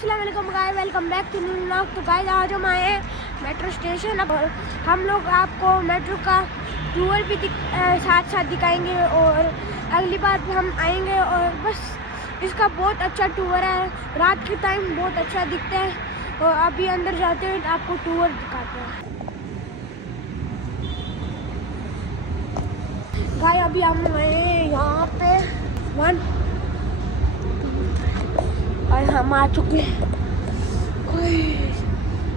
अस्सलाम वालेकुम guys, welcome back to new vlog. तो गाइस आज हम आए हैं मेट्रो स्टेशन। अब हम लोग आपको मेट्रो का टूर भी साथ साथ दिखाएंगे और अगली बार भी हम आएंगे। और बस इसका बहुत अच्छा टूर है, रात के टाइम बहुत अच्छा दिखता है। और अभी अंदर जाते हैं तो आपको टूर दिखाते हैं। गाइस अभी हम आए हैं यहाँ पे और हम आ चुके हैं।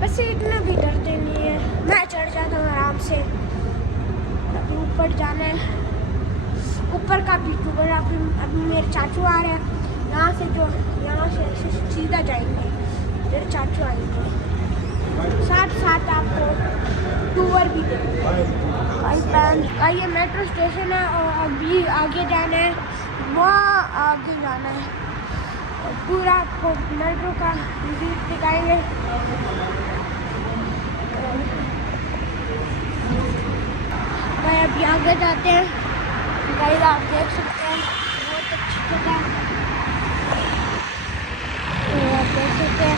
बस इतना भी डरते नहीं है, मैं चढ़ जाता हूँ आराम से। अभी ऊपर जाना है, ऊपर का भी टूर। अभी मेरे चाचू आ रहे हैं यहाँ से सीधा जाएंगे। मेरे चाचू आएंगे साथ साथ आपको टूर भी देंगे। ये मेट्रो स्टेशन है और अभी आगे जाना है, वहाँ आगे जाना है। पूरा आपको मेट्रो का विजिट दिखाएंगे। भाई अभी आगे जाते हैं। गाइस आप देख सकते हैं बहुत अच्छी जगह है। आप देख सकते हैं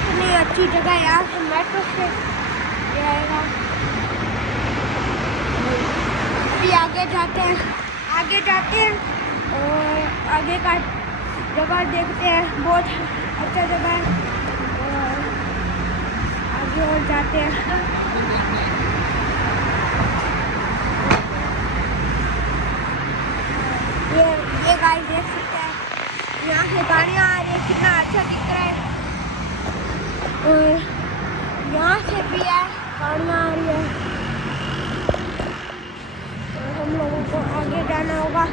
इतनी अच्छी जगह है। यहाँ से मेट्रो से जाएगा। अभी आगे जाते हैं और आगे का जगह देखते हैं, बहुत अच्छा जगह है। और आगे और जाते हैं। ये गाइस देख सकते हैं, यहाँ से गाड़ियाँ आ रही है, कितना अच्छा दिख रहा है। और यहाँ से भी है, गाड़ियाँ आ रही है। और हम लोगों को आगे जाना होगा।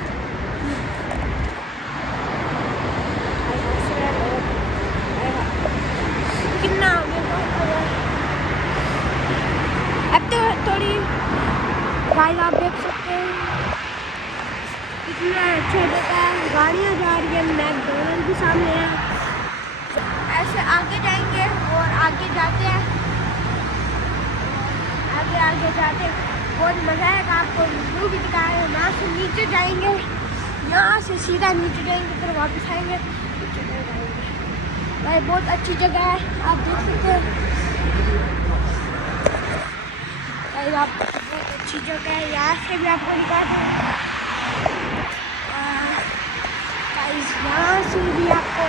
कितना आगे अब तो थोड़ी गाइस आप देख सकते हैं कितना अच्छा जगह है। गाड़ियाँ जा रही है, मैकडॉनल्ड भी सामने है। ऐसे आगे जाएंगे और आगे जाते हैं, आगे जाते बहुत मज़ा आएगा। आपको व्यू भी दिखाएंगे। यहाँ से नीचे जाएंगे, यहाँ से सीधा नीचे जाएंगे, फिर वापस आएंगे, भाई बहुत अच्छी जगह है। आप देख सकते हैं भाई, आप बहुत अच्छी जगह है। यहाँ से भी आपको दिखाते हैं गाइस, यहाँ से भी आपको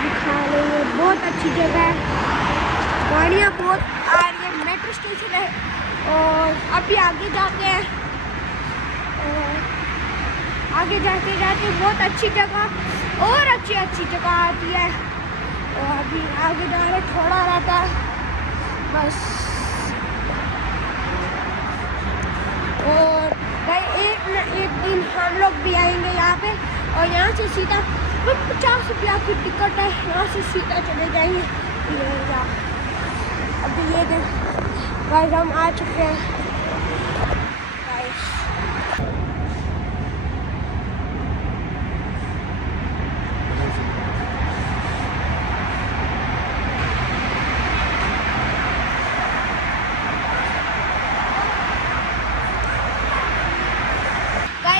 दिखा रहे हैं। बहुत अच्छी जगह है, गाड़ियाँ बहुत आ रही है, मेट्रो स्टेशन है। और अभी आगे जाते हैं और आगे जाते जाते बहुत अच्छी जगह और अच्छी जगह आती है। और अभी आगे जा रहे, थोड़ा रहता है बस। और भाई एक दिन हम लोग भी आएंगे यहाँ पे और यहाँ से सीधा 50 रुपया की टिकट है, यहाँ से सीधा चले जाएंगे। अभी ये गाइस हम आ चुके हैं।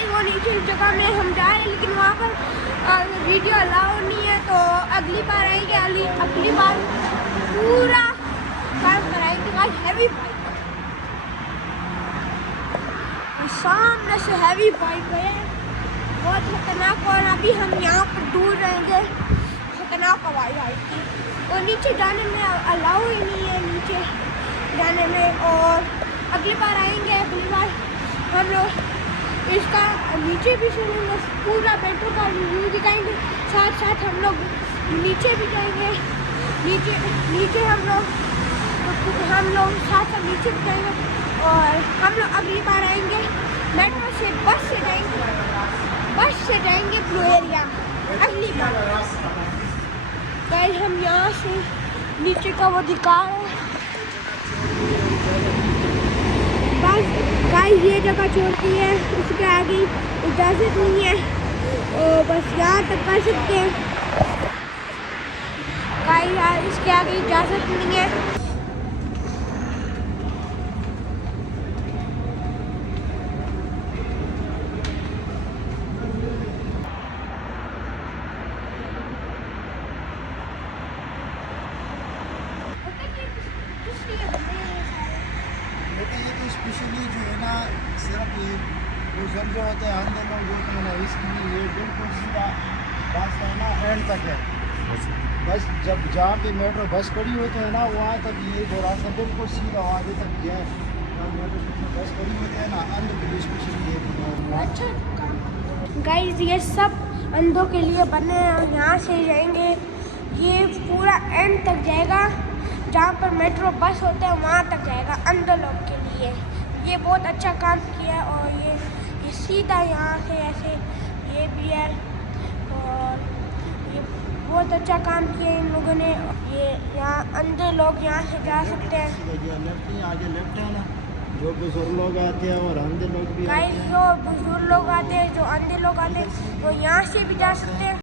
वो नीचे इस जगह में हम जा रहे हैं, लेकिन वहाँ पर वीडियो अलाउ नहीं है। तो अगली बार आएंगे, अगली बार पूरा काम कराएंगे। हैवी बाइक सामने से हैवी बाइक है, बहुत खतरनाक। और अभी हम यहाँ पर दूर रहेंगे, खतरनाक आवाज़ आएगी। और नीचे जाने में अलाउ ही नहीं है, नीचे जाने में। और अगली बार आएंगे, अगली बार हम लोग इसका नीचे भी सुनेंगे, पूरा मेट्रो का रिव्यू दिखाएंगे। साथ साथ हम लोग नीचे भी जाएंगे, नीचे हम लोग साथ साथ नीचे भी जाएंगे। और हम लोग अगली बार आएंगे मेट्रो से, बस से जाएंगे ब्लू एरिया अगली बार। गाइस हम यहाँ से नीचे का वो दिखा रहे हैं। गाइस ये जगह छोड़ती है, उसके आगे इजाज़त नहीं है, और बस यहाँ तक कर सकते हैं। गाइस इसके आगे इजाज़त नहीं है। बुजुर्ग जो होते हैं अंधे लोग होते हैं ना, इसके लिए ये बिल्कुल सीधा रास्ता है ना, एंड तक है। बस जब जहाँ पे मेट्रो बस खड़ी होती है ना, वहाँ तक ये जो रास्ता बिल्कुल सीधा आगे तक गया है। मेट्रो बस खड़ी होती है ना, अंधे के लिए स्पेशल ये अच्छा गाइस, ये सब अंधों के लिए बने हैं और यहाँ से जाएंगे, ये पूरा एंड तक जाएगा, जहाँ पर मेट्रो बस होता है वहाँ तक जाएगा अंधे लोग के लिए। ये बहुत अच्छा काम किया है। और ये सीधा यहाँ से ऐसे ये भी है, और ये बहुत अच्छा काम किया इन लोगों ने। ये यहाँ अंधे लोग यहाँ से जा सकते हैं। लेफ्ट ही आगे लेफ्ट है ना, जो बुजुर्ग लोग आते हैं और अंधे लोग भी आते हैं। जो बुजुर्ग लोग आते हैं, जो अंधे लोग आते हैं, वो यहाँ से भी जा सकते हैं।